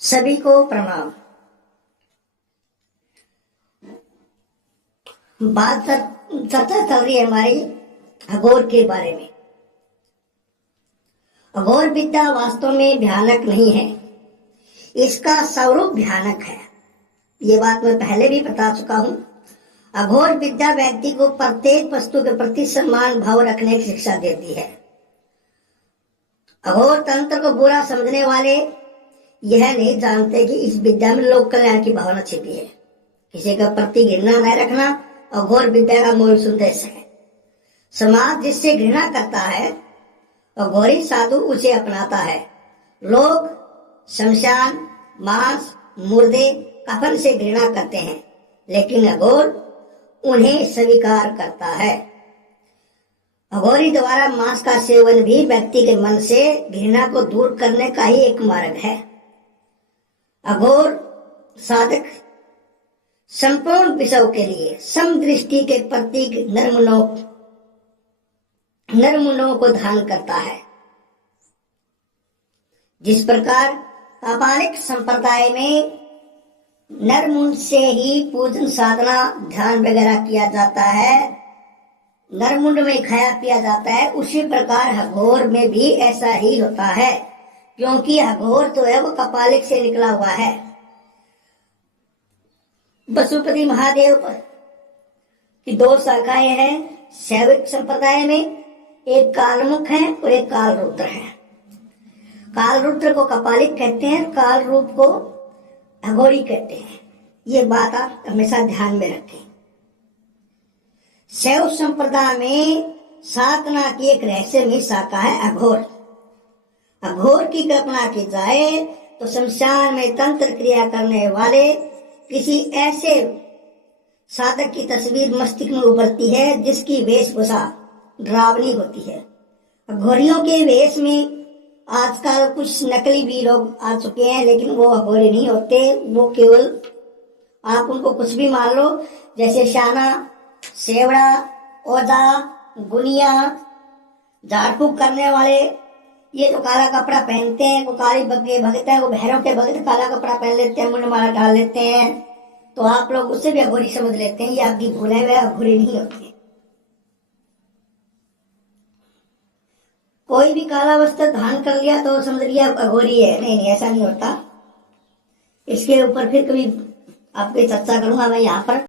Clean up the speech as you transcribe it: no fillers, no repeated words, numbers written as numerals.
सभी को प्रणाम। चर्चा चल रही है हमारी अघोर के बारे में। अघोर विद्या वास्तव में भयानक नहीं है, इसका स्वरूप भयानक है। ये बात मैं पहले भी बता चुका हूं। अघोर विद्या व्यक्ति को प्रत्येक वस्तु के प्रति सम्मान भाव रखने की शिक्षा देती है। अघोर तंत्र को बुरा समझने वाले यह नहीं जानते कि इस विद्या में लोक कल्याण की भावना छिपी है। किसी का प्रति घृणा न रखना अघोर विद्या का मूल उद्देश्य है। समाज जिससे घृणा करता है अघोरी साधु उसे अपनाता है। लोग शमशान, मांस, मुर्दे, कफन से घृणा करते हैं, लेकिन अघोर उन्हें स्वीकार करता है। अघोरी द्वारा मांस का सेवन भी व्यक्ति के मन से घृणा को दूर करने का ही एक मार्ग है। अघोर साधक संपूर्ण विषयों के लिए समदृष्टि के प्रतीक नरमुनों को धारण करता है। जिस प्रकार कापालिक संप्रदाय में नरमुंड से ही पूजन साधना ध्यान वगैरह किया जाता है, नरमुंड में खाया पिया जाता है, उसी प्रकार अघोर में भी ऐसा ही होता है, क्योंकि अघोर तो है वो कपालिक से निकला हुआ है। पशुपति महादेव की दो शाखाएं हैं शैविक संप्रदाय में, एक कालमुख है और एक काल रुद्र है। काल रुद्र को कपालिक कहते हैं, काल रूप को अघोरी कहते हैं। ये बात आप हमेशा ध्यान में रखें। शैव संप्रदाय में साधना की एक रहस्यमयी शाखा है अघोर। अघोर की कल्पना की जाए तो शमशान में तंत्र क्रिया करने वाले किसी ऐसे साधक की तस्वीर मस्तिष्क में उभरती है जिसकी वेशभूषा डरावनी होती है। अघोरियों के वेश में आजकल कुछ नकली भी लोग आ चुके हैं, लेकिन वो अघोरी नहीं होते। वो केवल आप उनको कुछ भी मान लो, जैसे शाना, सेवड़ा, ओझा, गुनिया, झाड़ फूक करने वाले, ये जो काला कपड़ा पहनते हैं, वो काली बग्गे भगत है, वो भैरव के भगत काला कपड़ा पहन लेते हैं, मुंड माला डाल लेते हैं, तो आप लोग उससे भी अघोरी समझ लेते हैं। ये आपकी भूल है, वह अघोरी नहीं होती। कोई भी काला वस्त्र धारण कर लिया तो समझ लिया अघोरी है। नहीं, ऐसा नहीं होता। इसके ऊपर फिर कभी आपकी चर्चा करूंगा मैं यहाँ पर।